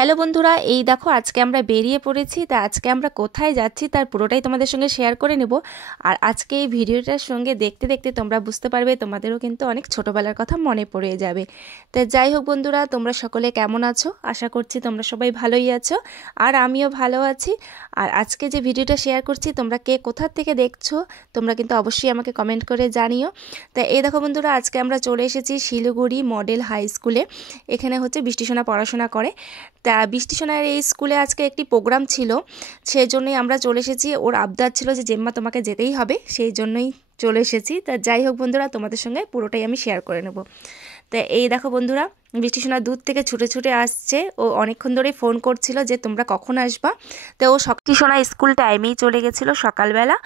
Hello বন্ধুরা, এই দেখো আজকে আমরা বেরিয়ে পড়েছি। তা আজকে আমরা কোথায় যাচ্ছি তার পুরোটাই তোমাদের সঙ্গে শেয়ার করে নেব। আর আজকে এই ভিডিওটার সঙ্গে দেখতে দেখতে তোমরা বুঝতে পারবে, তোমাদেরও কিন্তু অনেক ছোটোবেলার কথা মনে পড়ে যাবে। তা যাই হোক বন্ধুরা, তোমরা সকলে কেমন আছো? আশা করছি তোমরা সবাই ভালোই আছো, আর আমিও ভালো আছি। আর আজকে যে ভিডিওটা শেয়ার করছি, তোমরা কে কোথা থেকে দেখছো তোমরা কিন্তু অবশ্যই আমাকে কমেন্ট করে জানিও। তা এই দেখো বন্ধুরা, আজকে আমরা চলে এসেছি শিলিগুড়ি মডেল হাই স্কুলে। এখানে হচ্ছে বৃষ্টি সোনা পড়াশোনা করে। তা বৃষ্টি সোনার এই স্কুলে আজকে একটি প্রোগ্রাম ছিল, সেই জন্যই আমরা চলে এসেছি। ওর আবদার ছিল যে জেম্মা তোমাকে যেতেই হবে, সেই জন্যই চলে এসেছি। তা যাই হোক বন্ধুরা, তোমাদের সঙ্গে পুরোটাই আমি শেয়ার করে নেব। তা এই দেখো বন্ধুরা, বৃষ্টি সোনা দূর থেকে ছুটে ছুটে আসছে। ও অনেকক্ষণ ধরেই ফোন করছিল যে তোমরা কখন আসবা। তো ও বৃষ্টি সোনা স্কুল টাইমেই চলে গেছিলো সকালবেলা,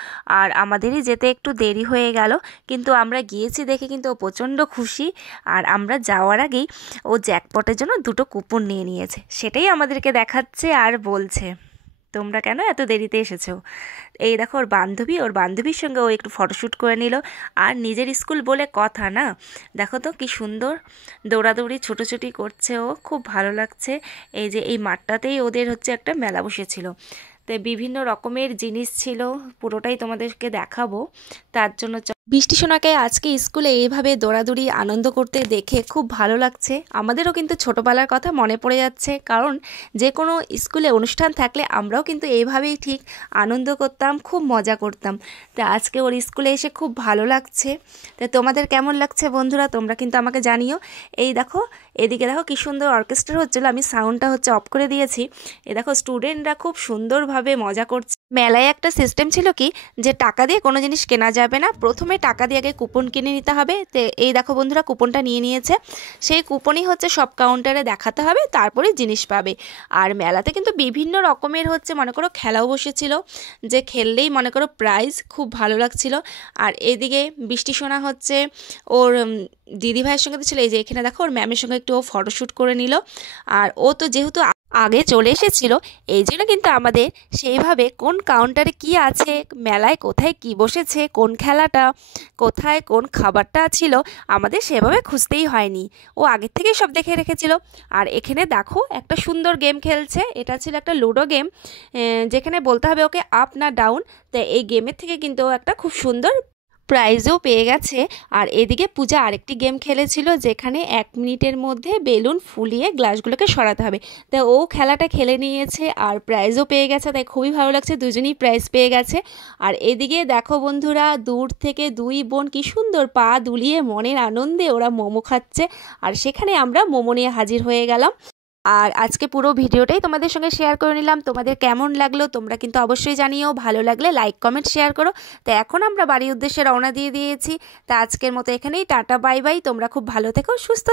আর আমাদেরই যেতে একটু দেরি হয়ে গেল। কিন্তু আমরা গিয়েছি দেখে কিন্তু ও প্রচণ্ড খুশি। আর আমরা যাওয়ার আগেই ও জ্যাকপটের জন্য 2টো কুপন নিয়ে নিয়েছে, সেটাই আমাদেরকে দেখাচ্ছে আর বলছে তোমরা কেন এত দেরিতে এসেছো। এই দেখো ওর বান্ধবীর সঙ্গে ও একটু ফটোশ্যুট করে নিল। আর নিজের স্কুল বলে কথা না, দেখো তো কি সুন্দর দৌড়াদৌড়ি ছোটোছুটি করছে, ও খুব ভালো লাগছে। এই যে এই মাঠটাতেই ওদের হচ্ছে একটা মেলা বসেছিল, তো বিভিন্ন রকমের জিনিস ছিল, পুরোটাই তোমাদেরকে দেখাবো। তার জন্য বৃষ্টি সোনাকে আজকে স্কুলে এইভাবে দৌড়াদৌড়ি আনন্দ করতে দেখে খুব ভালো লাগছে। আমাদেরও কিন্তু ছোটোবেলার কথা মনে পড়ে যাচ্ছে, কারণ যে কোনো স্কুলে অনুষ্ঠান থাকলে আমরাও কিন্তু এইভাবেই ঠিক আনন্দ করতাম, খুব মজা করতাম। তো আজকে ওর স্কুলে এসে খুব ভালো লাগছে। তো তোমাদের কেমন লাগছে বন্ধুরা, তোমরা কিন্তু আমাকে জানিও। এই দেখো এদিকে দেখো কি সুন্দর অর্কেস্ট্রা হচ্ছিলো, আমি সাউন্ডটা হচ্ছে অফ করে দিয়েছি। এ দেখো স্টুডেন্টরা খুব সুন্দরভাবে মজা করছে। মেলায় একটা সিস্টেম ছিল কি, যে টাকা দিয়ে কোনো জিনিস কেনা যাবে না, প্রথমে টাকা দিয়ে আগে কুপন কিনে নিতে হবে। তো এই দেখো বন্ধুরা কুপনটা নিয়ে নিয়েছে, সেই কুপনই হচ্ছে সব কাউন্টারে দেখাতে হবে, তারপরে জিনিস পাবে। আর মেলাতে কিন্তু বিভিন্ন রকমের হচ্ছে মনে করো খেলাও বসেছিল, যে খেললেই মনে করো প্রাইজ, খুব ভালো লাগছিল। আর এদিকে বৃষ্টি সোনা হচ্ছে ওর দিদিভাইয়ের সঙ্গে তো ছিল, এই যে এখানে দেখো ওর ম্যামের সঙ্গে একটু ও ফটোশ্যুট করে নিল। আর ও তো যেহেতু আগে চলে এসেছিল, এই জন্য কিন্তু আমাদের সেইভাবে কোন কাউন্টারে কি আছে, মেলায় কোথায় কি বসেছে, কোন খেলাটা কোথায়, কোন খাবারটা ছিল, আমাদের সেভাবে খুঁজতেই হয়নি, ও আগের থেকেই সব দেখে রেখেছিল। আর এখানে দেখো একটা সুন্দর গেম খেলছে, এটা ছিল একটা লুডো গেম, যেখানে বলতে হবে ওকে আপ না ডাউন। তো এই গেমের থেকে কিন্তু ও একটা খুব সুন্দর প্রাইজও পেয়ে গেছে। আর এদিকে পূজা আরেকটি গেম খেলেছিল, যেখানে 1 মিনিটের মধ্যে বেলুন ফুলিয়ে গ্লাসগুলোকে সরাতে হবে। তাই ও খেলাটা খেলে নিয়েছে আর প্রাইজও পেয়ে গেছে, তাই খুবই ভালো লাগছে, দুজনেই প্রাইজ পেয়ে গেছে। আর এদিকে দেখো বন্ধুরা, দূর থেকে 2 বোন কি সুন্দর পা দুলিয়ে মনের আনন্দে ওরা মোমো খাচ্ছে, আর সেখানে আমরা মোমো নিয়ে হাজির হয়ে গেলাম। আর আজকে পুরো ভিডিওটাই তোমাদের সঙ্গে শেয়ার করে নিলাম। তোমাদের কেমন লাগলো তোমরা কিন্তু অবশ্যই জানিও, ভালো লাগলে লাইক কমেন্ট শেয়ার করো। তো এখন আমরা বাড়ির উদ্দেশ্যে রওনা দিয়ে দিয়েছি। তা আজকের মতো এখানেই টাটা বাই বাই, তোমরা খুব ভালো থেকো, সুস্থ